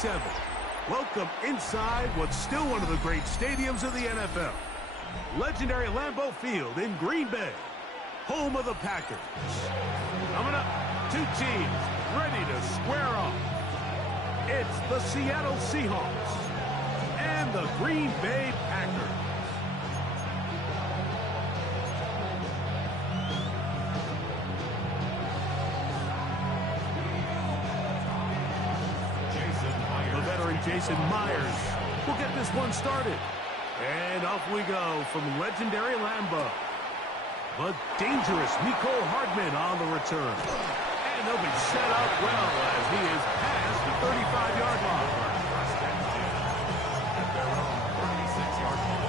37. Welcome inside what's still one of the great stadiums of the NFL. Legendary Lambeau Field in Green Bay, home of the Packers. Coming up, two teams ready to square off. It's the Seattle Seahawks and the Green Bay Packers. The veteran Jason Myers will get this one started. And off we go from legendary Lambeau. But dangerous Miko Hardman on the return. And they'll be set up well as he is past the 35-yard line. At their own 36-yard line.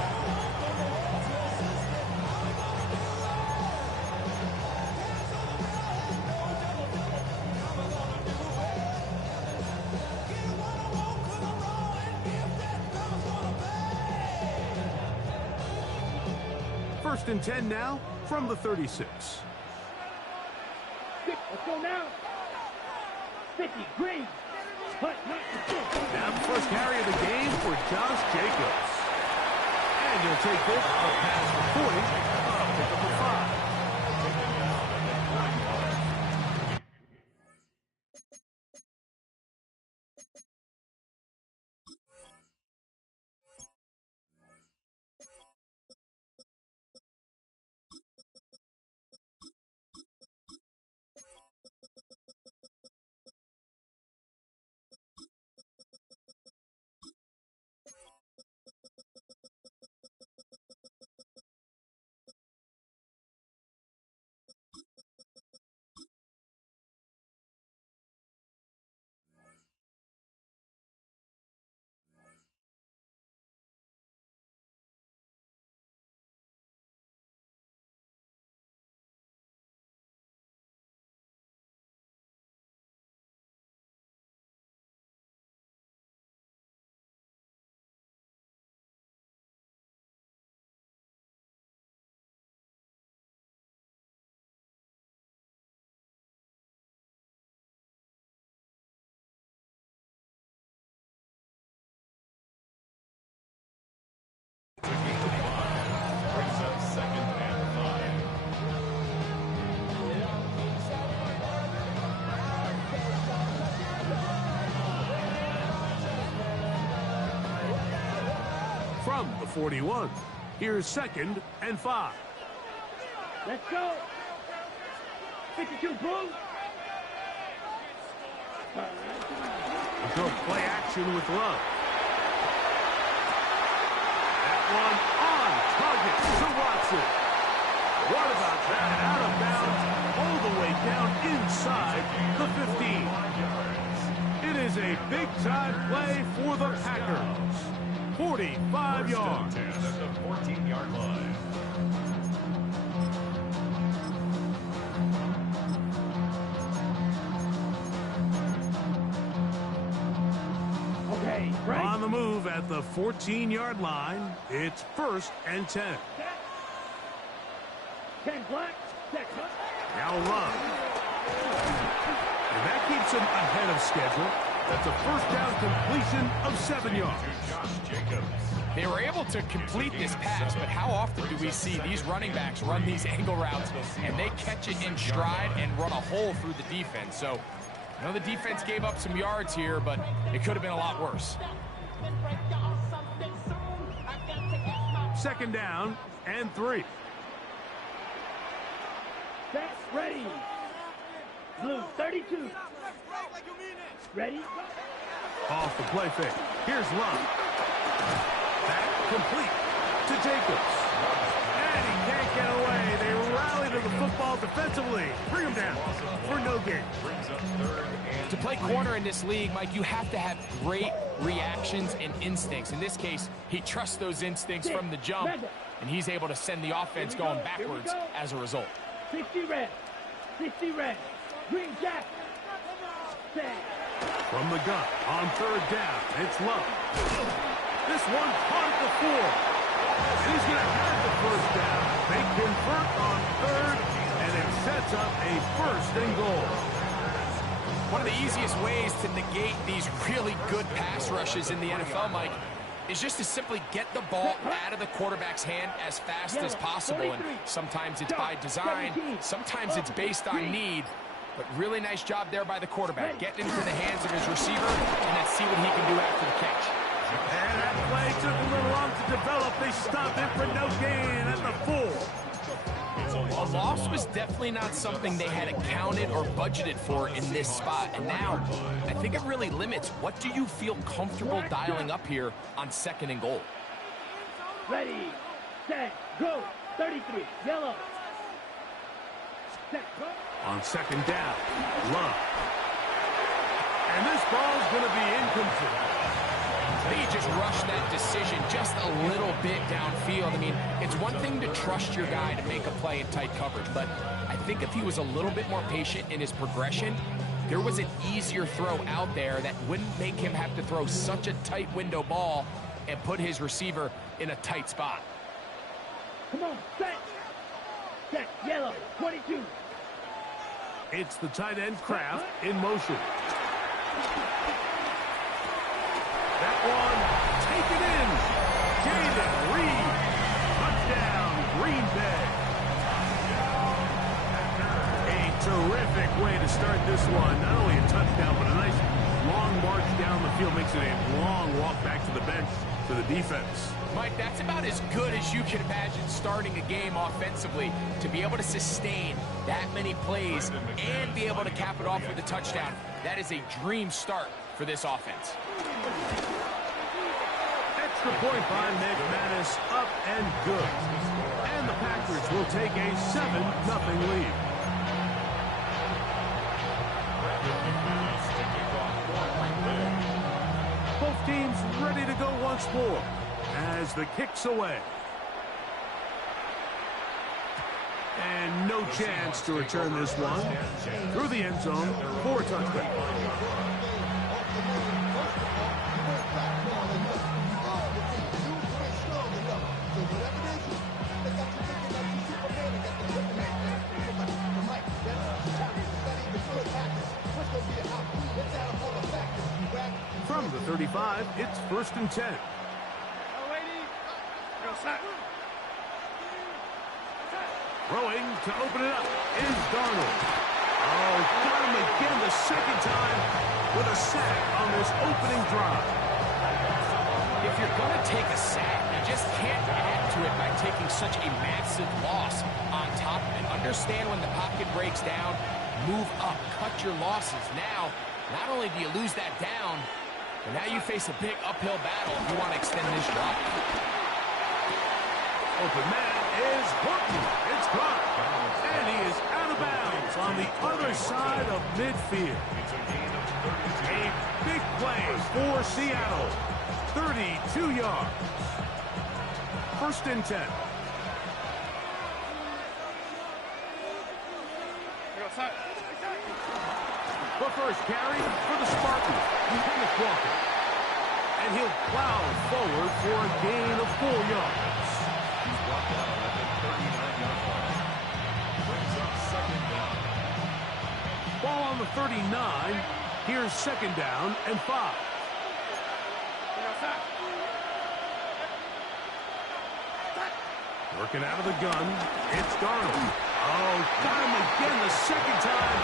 First and 10 now from the 36. Let's go now. 50, green. Now the first carry of the game for Josh Jacobs. And he'll take this up past the 40, pick up the 5. From the 41, here's 2nd and 5. Let's go. 52, boom. We'll go play action with Love. That one on target to Watson. What about that? Out of bounds, all the way down inside the 15. It is a big-time play for the Packers. 45 yards. At the 14-yard line. Okay, right. On the move at the 14-yard line, it's 1st and 10. 10 black, 6. Now Love. And that keeps him ahead of schedule. That's a first down completion of 7 yards. They were able to complete this pass, but how often do we see these running backs run these angle routes and they catch it in stride and run a hole through the defense? So, I know the defense gave up some yards here, but it could have been a lot worse. 2nd down and 3. Set, ready. Blue, 32. Ready? Off the play fake. Here's Love. Back complete to Jacobs. And he can't get away. They rally to the football defensively. Bring him down for no gain. To play corner in this league, Mike, you have to have great reactions and instincts. In this case, he trusts those instincts from the jump, and he's able to send the offense going backwards as a result. 60 red. 60 red. Green jack. Set. From the gun on 3rd down, it's Love. This one caught the 4. He's going to have the 1st down. They convert on 3rd, and it sets up a 1st and goal. One of the easiest ways to negate these really good pass rushes in the NFL, Mike, is just to simply get the ball out of the quarterback's hand as fast as possible. And sometimes it's by design, sometimes it's based on need. But really nice job there by the quarterback. Getting into the hands of his receiver, and then see what he can do after the catch. And that play took a little long to develop. They stopped it for no gain at the 4. A loss was definitely not something they had accounted or budgeted for in this spot. And now, I think it really limits what do you feel comfortable dialing up here on 2nd and goal. Ready, set, go. 33, yellow. Set, go. On 2nd down, Love. And this ball's going to be incomplete. I think he just rushed that decision just a little bit downfield. I mean, it's one thing to trust your guy to make a play in tight coverage, but I think if he was a little bit more patient in his progression, there was an easier throw out there that wouldn't make him have to throw such a tight window ball and put his receiver in a tight spot. Come on, set. Set, yellow, 22. It's the tight end Kraft in motion. That one, take it in. Jalen Reed, touchdown, Green Bay. A terrific way to start this one. Not only a touchdown, but a nice long march down the field. Makes it a long walk back to the bench for the defense. Mike, that's about as good as you can imagine starting a game offensively. To be able to sustain that many plays and be able to cap it off with a touchdown, that is a dream start for this offense. Extra point by McManus, up and good. And the Packers will take a 7-0 lead. Both teams ready to go once more as the kick's away. And no chance to return this one through the end zone for a touchdown. From the 35, it's 1st and 10. Throwing to open it up is Darnold. Oh, got him again the 2nd time with a sack on this opening drive. If you're going to take a sack, you just can't add to it by taking such a massive loss on top of it. Understand when the pocket breaks down, move up, cut your losses. Now, not only do you lose that down, but now you face a big uphill battle if you want to extend this drive. Open man is Horton. It's caught. And he is out of bounds on the other side of midfield. A big play for Seattle. 32 yards. 1st and 10. The first carry for the Spartans. Kenneth Walker. And he'll plow forward for a gain of 4 yards. He's brought down at the 39-yard line. Brings up 2nd down. Ball on the 39. Here's 2nd down and 5. Working out of the gun, it's Darnold. Oh, got him again the 2nd time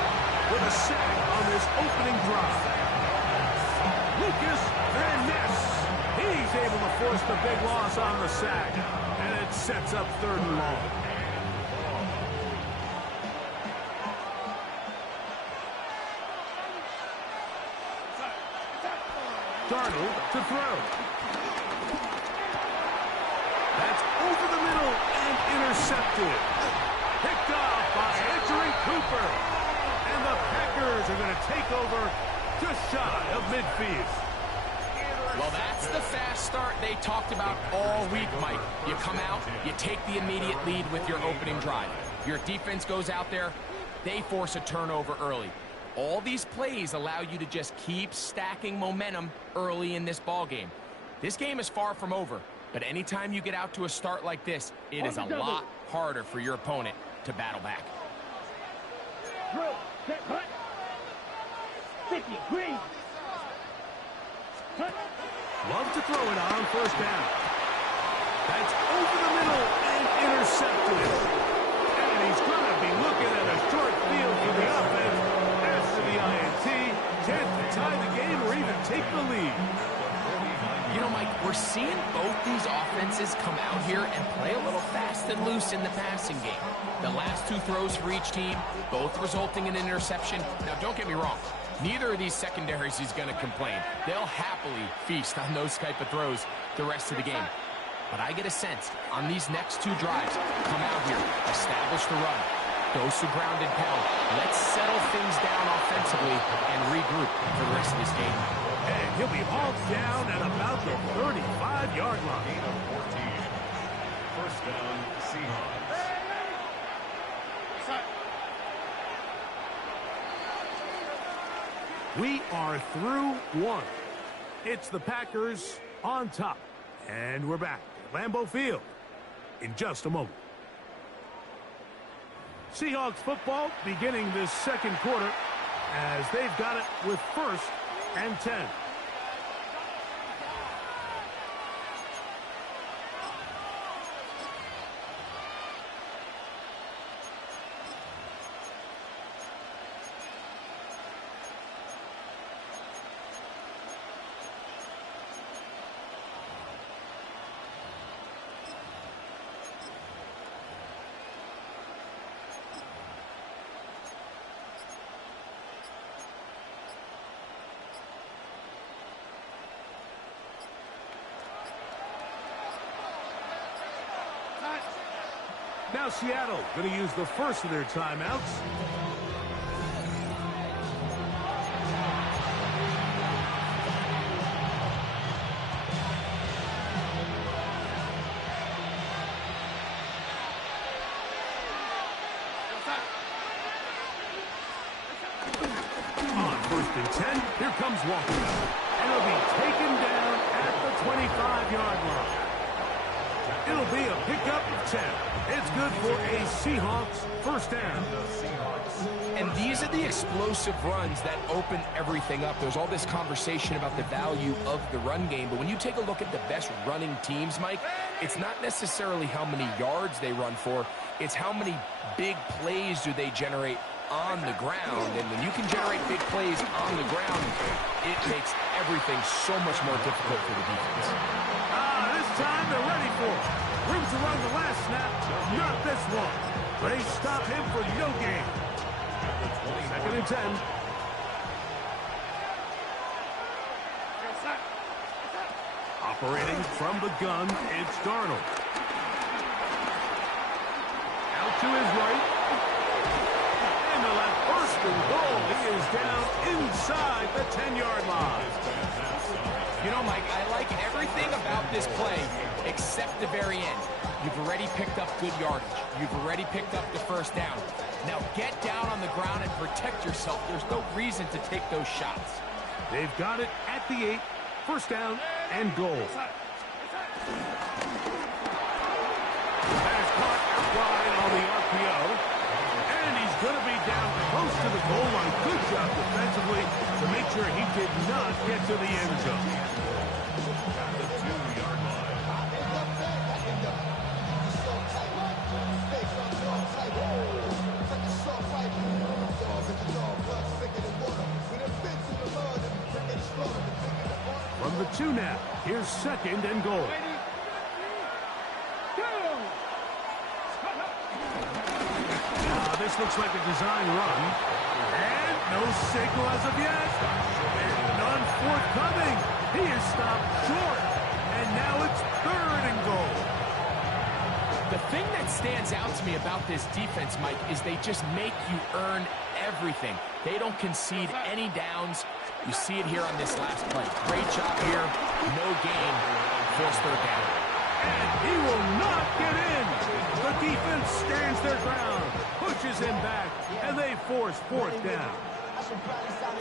with a sack on this opening drive. Lucas Van Ness, he's able to force the big loss on the sack, and it sets up 3rd and long. Darnold to throw. That's over the middle and intercepted. Picked off by Anthony Cooper. And the Packers are going to take over just shy of midfield. Well, that's the fast start they talked about all week, Mike. You come out, you take the immediate lead with your opening drive. Your defense goes out there, they force a turnover early. All these plays allow you to just keep stacking momentum early in this ball game. This game is far from over, but anytime you get out to a start like this, it is a lot harder for your opponent to battle back. 50 green. Love to throw it on first down. That's over the middle and intercepted. And he's going to be looking at a short field for the offense after the INT. Can't tie the game or even take the lead. You know, Mike, we're seeing both these offenses come out here and play a little fast and loose in the passing game. The last two throws for each team, both resulting in an interception. Now, don't get me wrong. Neither of these secondaries is going to complain. They'll happily feast on those type of throws the rest of the game. But I get a sense on these next two drives, come out here, establish the run, dose of ground and pound. Let's settle things down offensively and regroup for the rest of this game. And he'll be hauled down at about the 35-yard line. 14. First down, Seahawks. We are through one. It's the Packers on top. And we're back at Lambeau Field in just a moment. Seahawks football beginning this second quarter as they've got it with 1st and 10. Now Seattle going to use the first of their timeouts. On 1st and 10, here comes Walker. And he'll be taken down at the 25-yard line. It'll be a pickup of 10. It's good for a Seahawks first down. And these are the explosive runs that open everything up. There's all this conversation about the value of the run game, but when you take a look at the best running teams, Mike, it's not necessarily how many yards they run for, it's how many big plays do they generate on the ground. And when you can generate big plays on the ground, it makes everything so much more difficult for the defense. This time they're ready for it. Room to run the last snap, not this one. They stop him for no gain. 2nd and 10. Operating from the gun, it's Darnold. Out to his right. And the left, 1st and goal. He is down inside the 10-yard line. You know, Mike, I like everything about this play except the very end. You've already picked up good yardage. You've already picked up the first down. Now get down on the ground and protect yourself. There's no reason to take those shots. They've got it at the 8. First down and goal. That is caught out wide on the RPO. And he's going to be down close to the goal line. Good job defensively to make sure he did not get to the end zone. From the 2 now, here's 2nd and goal. This looks like a design run. And no signal as of yet. And none forthcoming. He is stopped short. And now it's 3rd and goal. The thing that stands out to me about this defense, Mike, is they just make you earn everything. They don't concede any downs. You see it here on this last play. Great job here. No gain. Forced 3rd down. And he will not get in. The defense stands their ground, pushes him back, and they force 4th down.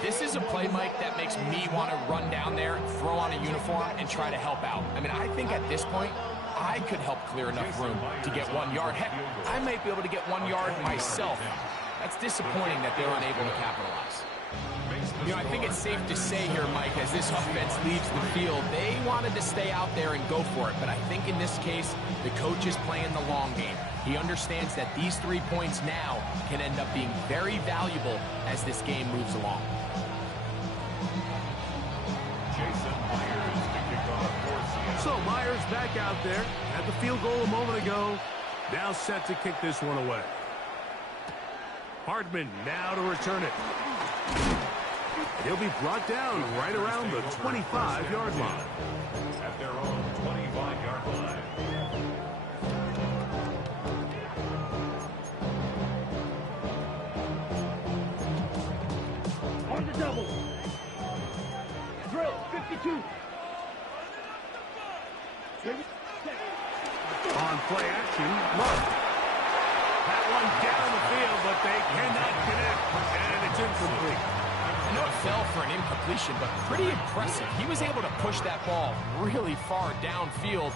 This is a play, Mike, that makes me want to run down there, throw on a uniform, and try to help out. I mean, I think at this point, I could help clear enough room to get 1 yard. Heck, I might be able to get 1 yard myself. That's disappointing that they're unable to capitalize. You know, I think it's safe to say here, Mike, as this offense leaves the field, they wanted to stay out there and go for it. But I think in this case, the coach is playing the long game. He understands that these 3 points now can end up being very valuable as this game moves along. So Myers back out there. Had the field goal a moment ago. Now set to kick this one away. Hardman now to return it. He'll be brought down right around the 25-yard line. At their own 25-yard line. On the double. Drill, 52. On play action, Love. That one down the field, but they cannot connect, and it's incomplete. I know it fell for an incompletion, but pretty impressive. He was able to push that ball really far downfield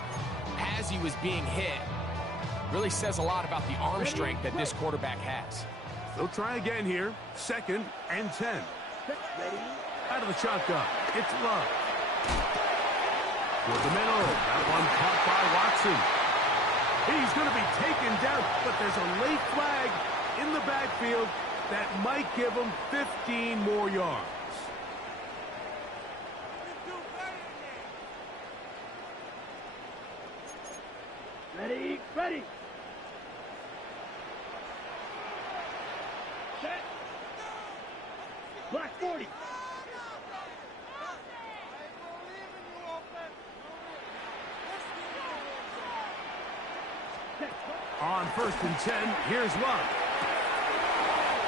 as he was being hit. Really says a lot about the arm strength that this quarterback has. They'll try again here. 2nd and 10. Out of the shotgun, it's Love. For the middle, that one caught by Watson. He's going to be taken down, but there's a late flag in the backfield that might give him 15 more yards. Ready, ready. Set. Black 40. On 1st and 10, here's Love.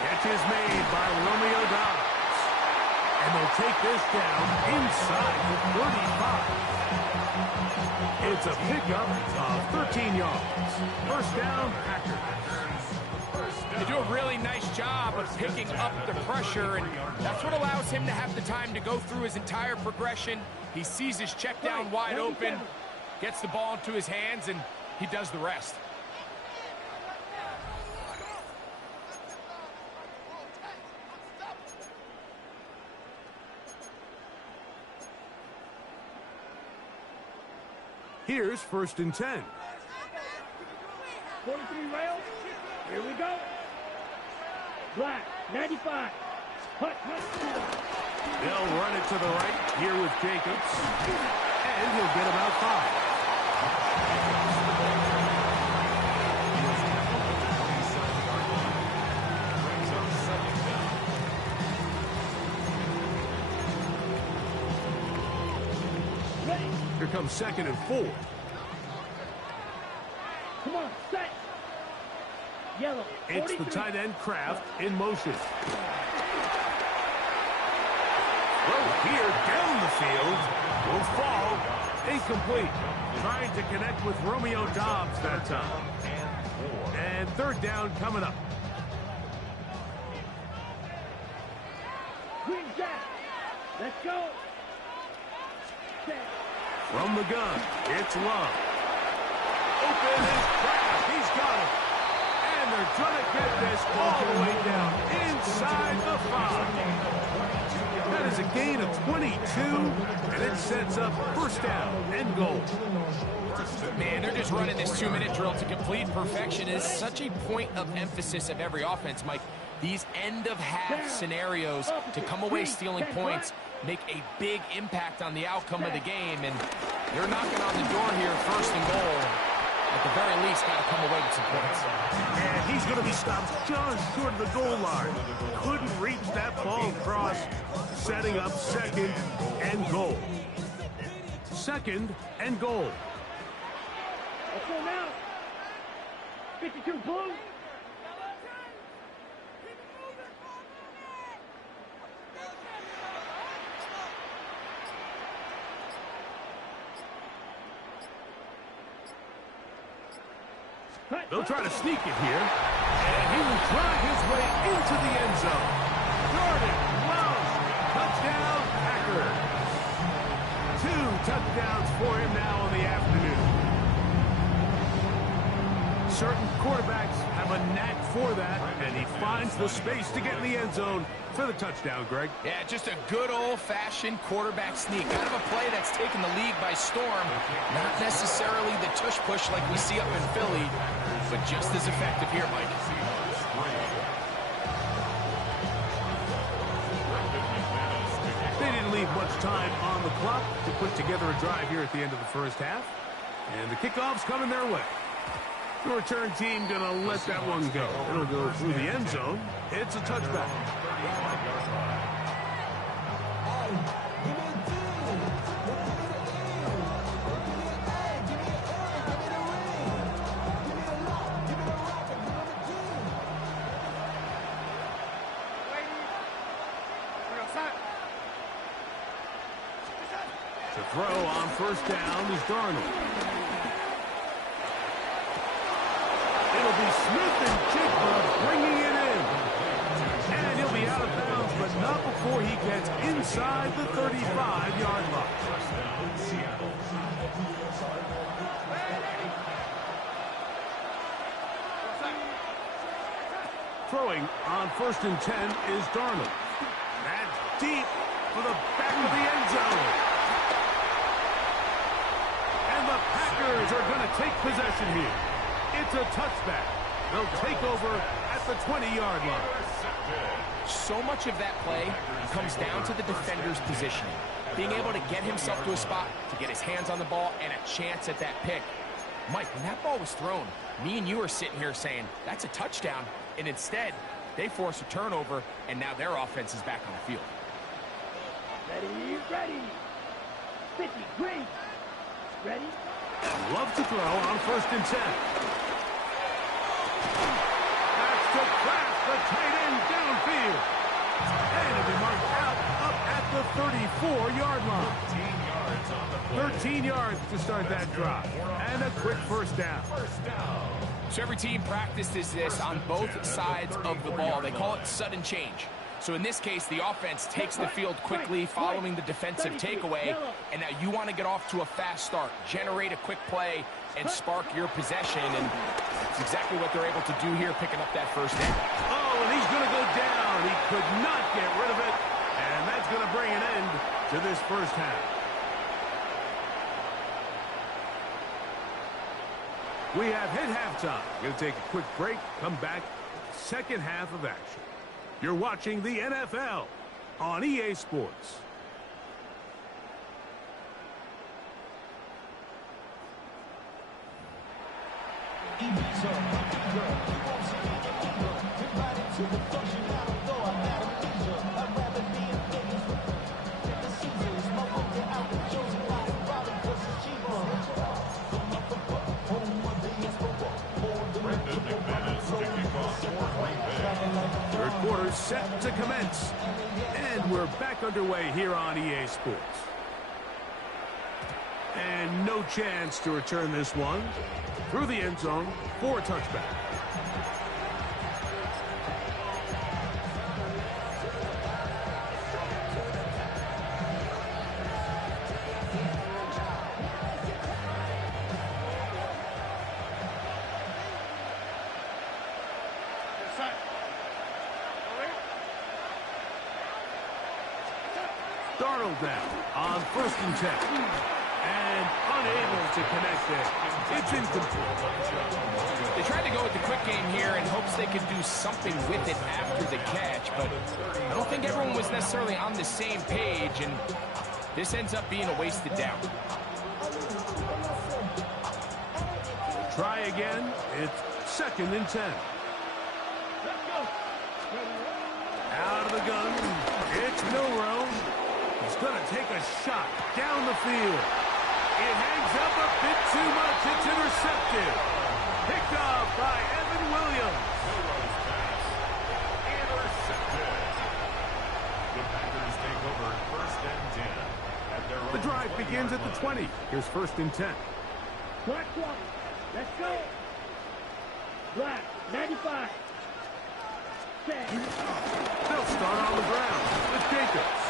Catch is made by Romeo Dobbs. And they'll take this down inside the 35. It's a pickup of 13 yards. 1st down, Packers. They do a really nice job of picking up the pressure, and that's what allows him to have the time to go through his entire progression. He sees his check down wide open, gets the ball into his hands, and he does the rest. Here's 1st and 10. 43 rail. Here we go. Black, 95. Hut, hut. They'll run it to the right here with Jacobs. And he'll get about 5. Ready. Here comes 2nd and 4. Come on, set. Yellow. It's the 43. tight end Kraft in motion. Throw here down the field. Will fall. Incomplete. Trying to connect with Romeo Dobbs that time. And 3rd down coming up. Green Jack. Let's go. Set. From the gun, it's Love. Open is Kraft. He's got it. And they're trying to get this all the way down inside the 5. That is a gain of 22, and it sets up 1st down and goal. Man, they're just running this 2-minute drill to complete perfection. It is such a point of emphasis of every offense, Mike. These end-of-half scenarios to come away stealing points make a big impact on the outcome of the game, and they're knocking on the door here, 1st and goal. At the very least, got to come away with some points. And he's going to be stopped just short of the goal line. Couldn't reach that ball across, setting up 2nd and goal. 2nd and goal. Let's go now. 52 blue. They'll try to sneak it here, and he will drive his way into the end zone. Jordan Love, touchdown, Packers. 2 touchdowns for him now in the afternoon. Certain quarterbacks have a knack for that, and he finds the space to get in the end zone for the touchdown, Greg. Yeah, just a good old-fashioned quarterback sneak. Kind of a play that's taken the league by storm. Not necessarily the tush-push like we see up in Philly, but just as effective here, Mike. They didn't leave much time on the clock to put together a drive here at the end of the first half. And the kickoff's coming their way. The return team going to let that one go. It'll go through the end zone. It's a touchback. To throw on first down is Darnold. It'll be Smith and Jigba bringing it in. And he'll be out of bounds, but not before he gets inside the 35-yard line. Throwing on 1st and 10 is Darnold. That's deep for the back of the end zone. And the Packers are going to take possession here. It's a touchback. They'll take over at the 20-yard line. So much of that play comes down to the defender's positioning. Being able to get himself to a spot, to get his hands on the ball, and a chance at that pick. Mike, when that ball was thrown, me and you are sitting here saying, that's a touchdown. And instead, they force a turnover, and now their offense is back on the field. Ready, ready. 50, green. Ready? And love to throw on 1st and 10. That's to crash the tight end downfield. And it'll be marked out up at the 34-yard line. 13 yards to start that drive. And a quick first down. So every team practices this on both sides of the ball. They call it sudden change. So in this case, the offense takes the field quickly following the defensive takeaway, and now you want to get off to a fast start, generate a quick play, and spark your possession, and it's exactly what they're able to do here, picking up that first down. Oh, and he's going to go down. He could not get rid of it, and that's going to bring an end to this first half. We have hit halftime. Going to take a quick break, come back, second half of action. You're watching the NFL on EA Sports. Third quarter set to commence. And we're back underway here on EA Sports. And no chance to return this one through the end zone for a touchback. Darnold now on 1st and 10. And unable to connect there. It's incomplete. They tried to go with the quick game here in hopes they could do something with it after the catch, but I don't think everyone was necessarily on the same page, and this ends up being a wasted down. Try again. It's 2nd and 10. Out of the gun. It's Milrow. He's going to take a shot down the field. It hangs up a bit too much. It's intercepted. Picked off by Evan Williams. Intercepted. The Packers take over 1st and 10. At their The drive begins at the 20. Here's 1st and 10. Clock. Let's go. Black, 95. Set. They'll start on the ground with Jacobs.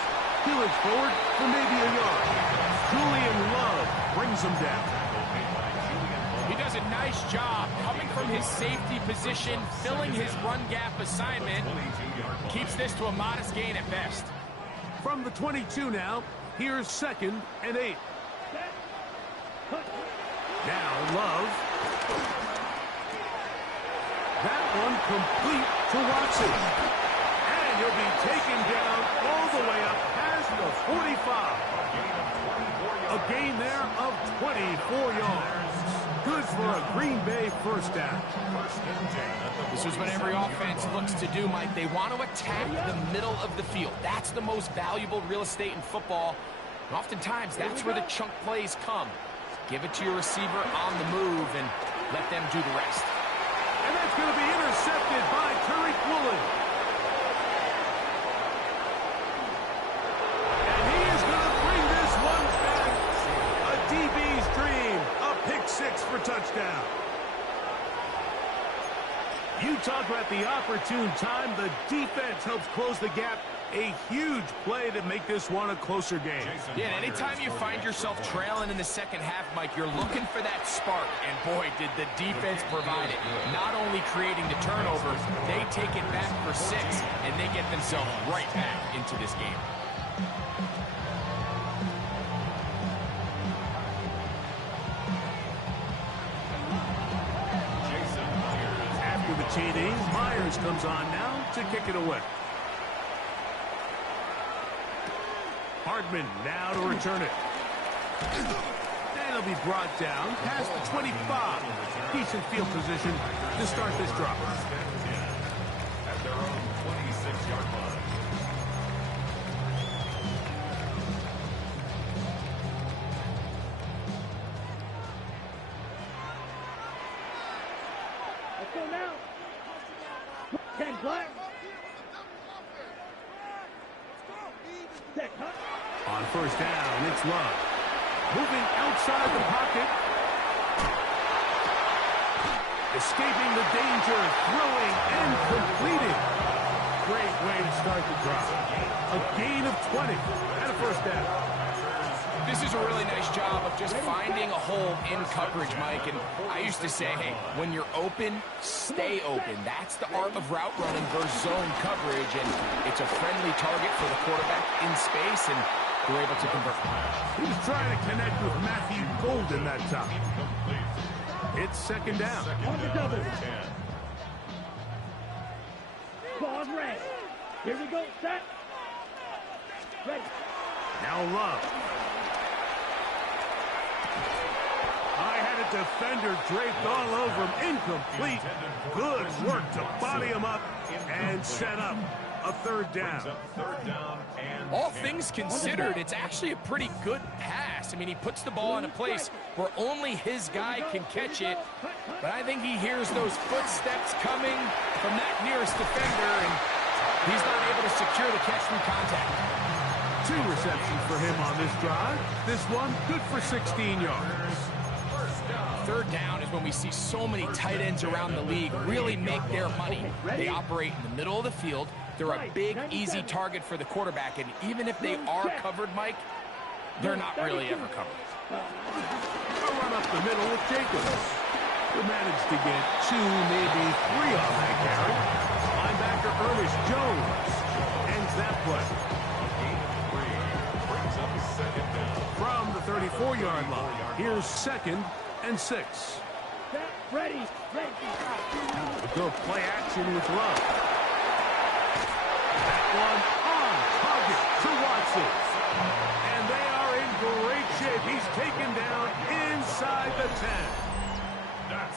Peeling forward for maybe a yard. Julian Love brings him down. He doesn't nice job coming from his safety position, filling his run gap assignment. Keeps this to a modest gain at best. From the 22 now, here's 2nd and 8. Now Love. That one complete to Watson. And he'll be taken down all the way up past the 45. A gain there of 24 yards. Good for a Green Bay first down. This is what every offense looks to do, Mike. They want to attack the middle of the field. That's the most valuable real estate in football. And oftentimes, that's where the chunk plays come. Give it to your receiver on the move and let them do the rest. And that's going to be intercepted by Tariq Woolen. And he is going to bring this one back. A DB's dream. A pick 6 for touchdown. You talk about the opportune time. The defense helps close the gap. A huge play to make this one a closer game. Yeah, and anytime you find yourself trailing in the second half, Mike, you're looking for that spark. And boy, did the defense provide it. Not only creating the turnover, they take it back for 6, and they get themselves right back into this game. After the TD, Myers comes on now to kick it away. Hardman now to return it. And it'll be brought down past the 25. Decent field position to start this drive. At their own 26-yard line. Let's go now. 10 black. Set, huh? On first down, it's Love. Moving outside the pocket. Escaping the danger, throwing and completing. Great way to start the drive. A gain of 20 and a first down. This is a really nice job of just finding a hole in coverage, Mike. And I used to say, hey, when you're open, stay open. That's the art of route running versus zone coverage. And it's a friendly target for the quarterback in space, and they're able to convert. He was trying to connect with Matthew Golden that time. It's 2nd down. On the double. Ball red. Here we go. Set. Ready. Now Love. I had a defender draped all over him. Incomplete. Good work to body him up and set up a 3rd down. All things considered, it's actually a pretty good pass. I mean, he puts the ball in a place where only his guy can catch it. But I think he hears those footsteps coming from that nearest defender, and he's not able to secure the catch through contact. 2 receptions for him on this drive. This one good for 16 yards. 3rd down is when we see so many tight ends around the league really make their money. They operate in the middle of the field. They're a big, easy target for the quarterback, and even if they are covered, Mike, they're not really ever covered. A run up the middle with Jacobs. Who managed to get 2, maybe 3 on that carry. Linebacker Ernest Jones ends that play. From the 34-yard line, here's 2nd and 6. Ready. We'll go play action with Love. That one on target to Watson. And they are in great shape. He's taken down inside the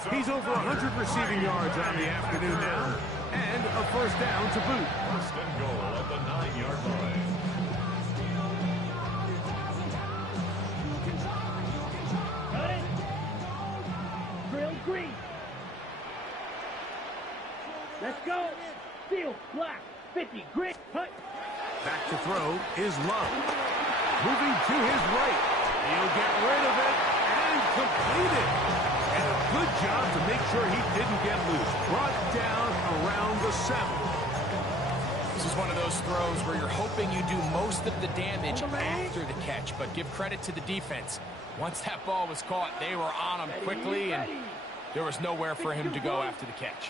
10. He's over 100 receiving yards on the afternoon now. And a first down to boot. 1st and goal at the 9-yard line. Got it. Drill green. Let's go. Field black. 50 grit. Cut. Back to throw is Love. Moving to his right. He'll get rid of it and complete it. And a good job to make sure he didn't get loose. Brought down around the 7. This is one of those throws where you're hoping you do most of the damage after the catch, but give credit to the defense. Once that ball was caught, they were on him quickly, and There was nowhere for him to go after the catch.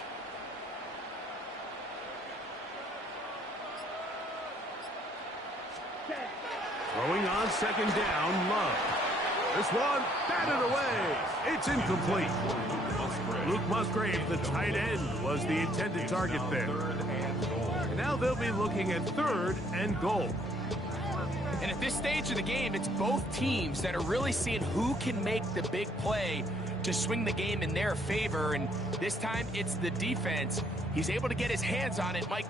Throwing on second down, Love. This one, batted away. It's incomplete. Luke Musgrave, the tight end, was the intended target there. And now they'll be looking at 3rd and goal. And at this stage of the game, it's both teams that are really seeing who can make the big play to swing the game in their favor. And this time, it's the defense. He's able to get his hands on it. Mike,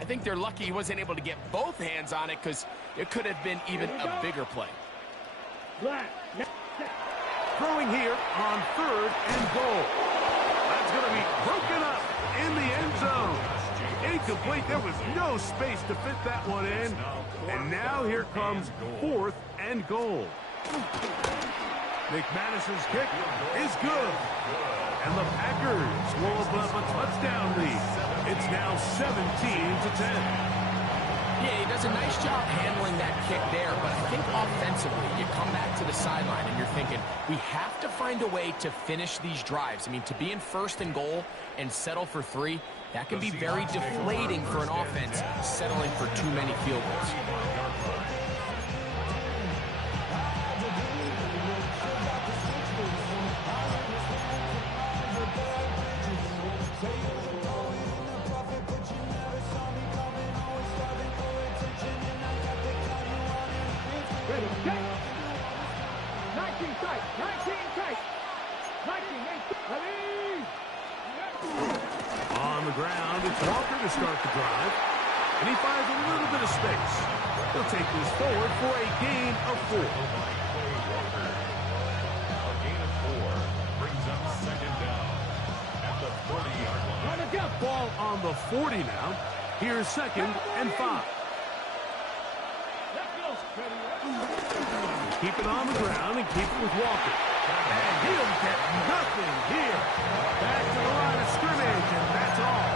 I think they're lucky he wasn't able to get both hands on it because it could have been even a bigger play. Throwing here on 3rd and goal. That's going to be broken up in the end zone. Incomplete. There was no space to fit that one in. And now here comes 4th and goal. McManus's kick is good. And the Packers will open up a touchdown lead. It's now 17-10. Yeah, he does a nice job handling that kick there, but I think offensively, you come back to the sideline and you're thinking, we have to find a way to finish these drives. I mean, to be in 1st and goal and settle for 3, that can be very deflating for an offense settling for too many field goals. On the ground, it's Walker to start the drive. And he finds a little bit of space. He'll take this forward for a gain of 4. A gain of 4 brings up 2nd down at the 40-yard line. Ball on the 40 now. Here's 2nd and 5. Keep it on the ground and keep it with Walker. And he'll get nothing here. Back to the line of scrimmage, and that's all.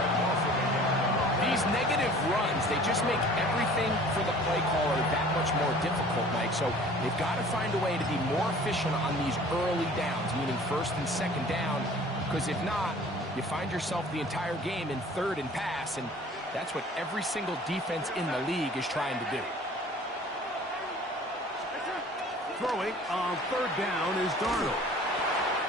These negative runs, they just make everything for the play caller that much more difficult, Mike. So they've got to find a way to be more efficient on these early downs, meaning 1st and 2nd down, because if not, you find yourself the entire game in 3rd and pass, and that's what every single defense in the league is trying to do. Throwing on 3rd down is Darnold.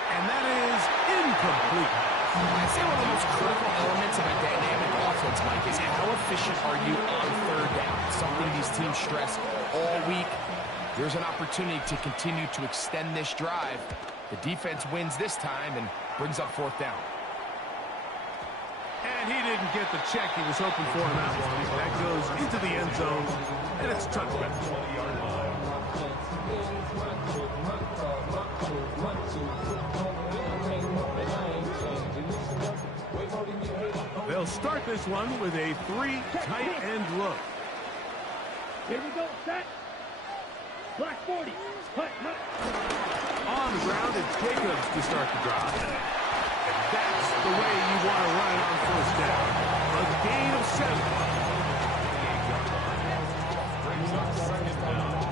And that is incomplete. I'd say one of the most critical elements of a dynamic offense, Mike, is how efficient are you on 3rd down? It's something these teams stress all week. There's an opportunity to continue to extend this drive. The defense wins this time and brings up 4th down. And he didn't get the check he was hoping for in that one. That goes into the end zone, and it's touchback. They'll start this one with a 3 tight end look. Here we go, set. Black 40. Hut. On the ground, it's Jacobs to start the drive. And that's the way you want to run it on 1st down. A gain of 7. Brings up 2nd down.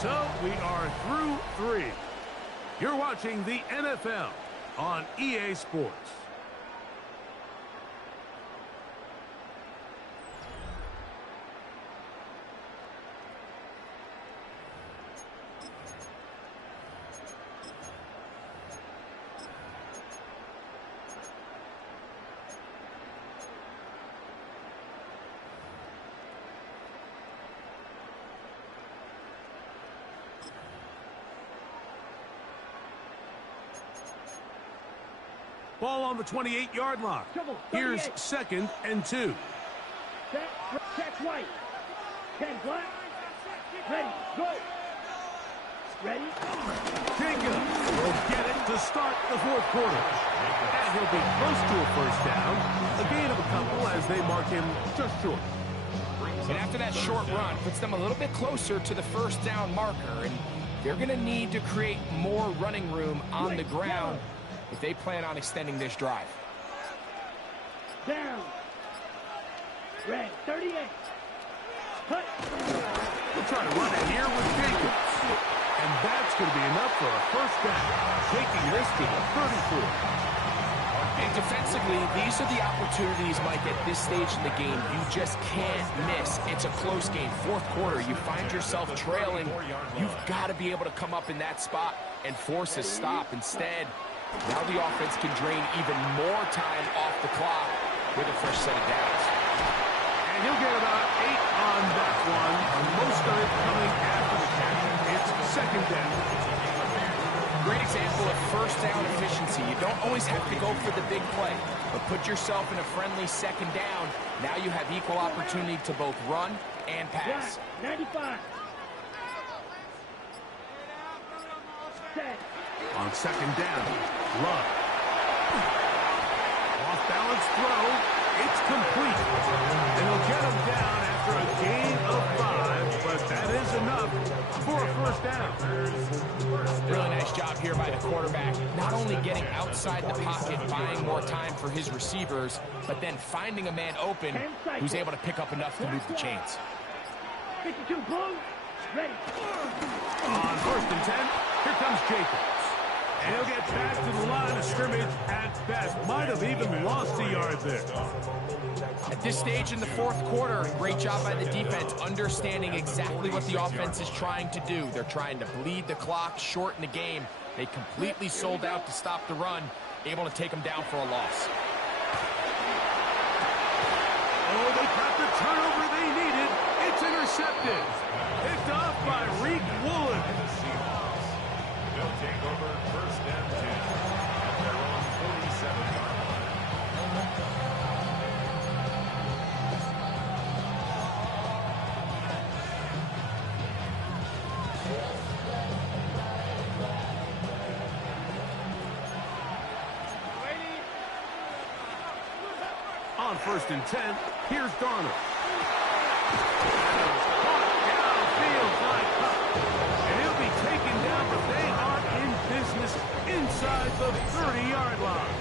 So we are through 3. You're watching the NFL on EA Sports. Ball on the 28-yard line. Here's 2nd and 2. Set. Check right. 10 black. Ready. Go. Ready. Jacobs will get it to start the 4th quarter. And he'll be close to a 1st down. A gain of a couple as they mark him just short. And after that short run, puts them a little bit closer to the 1st down marker. And they're going to need to create more running room on the ground if they plan on extending this drive. Down. Red, 38. Cut. We'll try to run it here with Jacobs. And that's going to be enough for a first down, taking this to the 34. And defensively, these are the opportunities, Mike, at this stage in the game you just can't miss. It's a close game. Fourth quarter, you find yourself trailing. You've got to be able to come up in that spot and force a stop. Instead, now the offense can drain even more time off the clock with a fresh set of downs. And he'll get about 8 on that one, most of it coming after the catch. It's second down. Great example of first down efficiency. You don't always have to go for the big play, but put yourself in a friendly second down. Now you have equal opportunity to both run and pass. 95. Set. On second down, Love. Off-balance throw. It's complete. And he'll get him down after a gain of 5, but that is enough for a first down. Really nice job here by the quarterback. Not only getting outside the pocket, buying more time for his receivers, but then finding a man open who's able to pick up enough to move the chains. 52 blue. Ready. On first and 10, here comes Jacobs. And he'll get back to the line of scrimmage at best. Might have even lost a yard there. At this stage in the fourth quarter, great job by the defense, understanding exactly what the offense is trying to do. They're trying to bleed the clock, shorten the game. They completely sold out to stop the run, able to take them down for a loss. Oh, they got the turnover they needed. It's intercepted. Picked off by Reek Woolen. They'll take over first and 10 at their own 47-yard line. On first and 10, here's Darnold. And he'll be taken down, but they are in business inside the 30-yard line.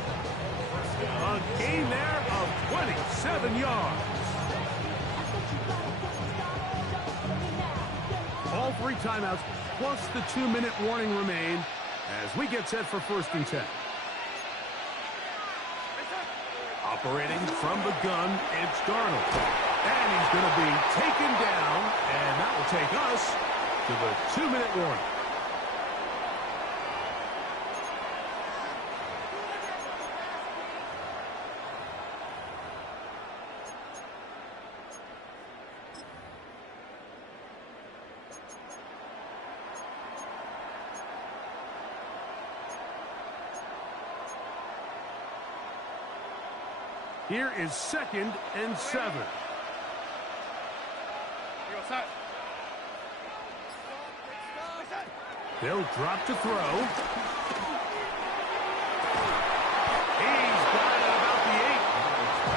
A gain there of 27 yards. All 3 timeouts plus the 2-minute warning remain as we get set for first and 10. Operating from the gun, it's Darnold. And he's going to be taken down, and that will take us to the 2-minute warning. Here is second and 7. They'll drop to throw. He's got it about the 8.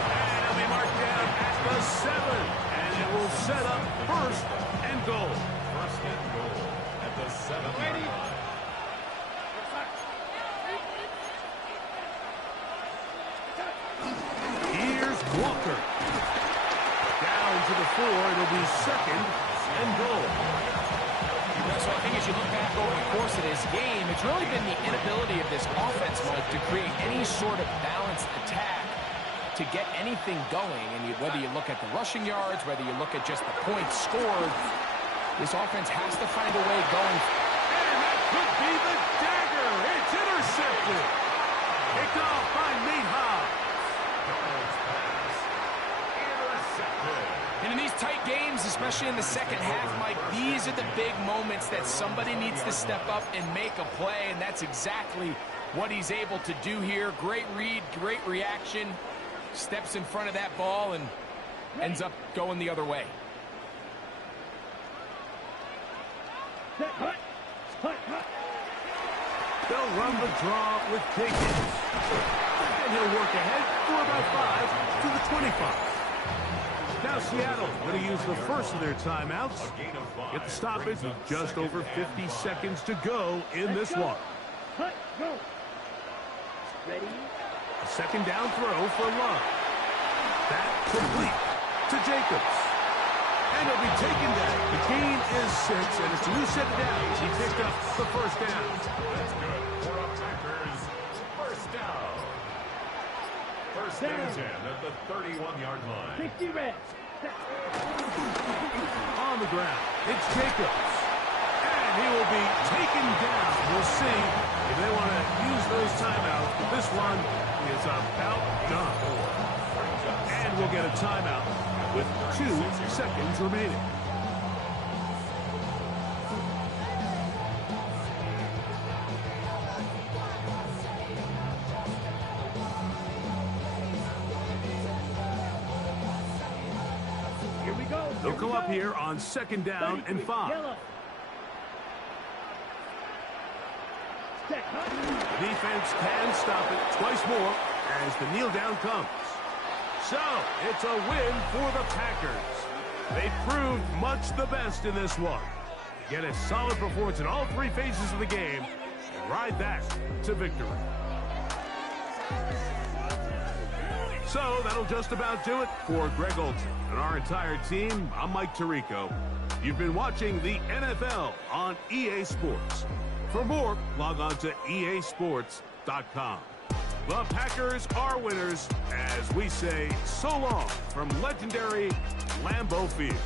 And he'll be marked down at the 7. And it will set up first and goal. First and goal at the 7-yard line. Walker. Down to the 4. It'll be second and goal. So I think as you look back over the course of this game, it's really been the inability of this offense, Mike, to create any sort of balanced attack to get anything going. And whether you look at the rushing yards, whether you look at just the points scored, this offense has to find a way going. And that could be the dagger. It's intercepted. Picked off by Nate Hobbs. And in these tight games, especially in the second half, Mike, these are the big moments that somebody needs to step up and make a play, and that's exactly what he's able to do here. Great read, great reaction, steps in front of that ball and ends up going the other way. They'll run the draw with Jenkins. And he'll work ahead for about 5 to the 25. Now Seattle going to use the first of their timeouts. Get the stoppage with just over 50 seconds to go in this one. Cut, go. Ready? A second down throw for Love. That complete to Jacobs. And he'll be taken down. The gain is 6, and it's a new set of downs. He picked up the first down. That's good. For our Packers, first down. First and 10 at the 31-yard line. 60 reps. On the ground, it's Jacobs. And he will be taken down. We'll see if they want to use those timeouts. But this one is about done. And we'll get a timeout with 2 seconds remaining. Here we go. They'll come up here on 2nd down and 5. Yellow. Set, huh? Defense can stop it twice more as the kneel down comes. So, it's a win for the Packers. They proved much the best in this one. Get a solid performance in all 3 phases of the game and ride that to victory. So, that'll just about do it for Greg Olson and our entire team. I'm Mike Tirico. You've been watching the NFL on EA Sports. For more, log on to easports.com. The Packers are winners as we say so long from legendary Lambeau Field.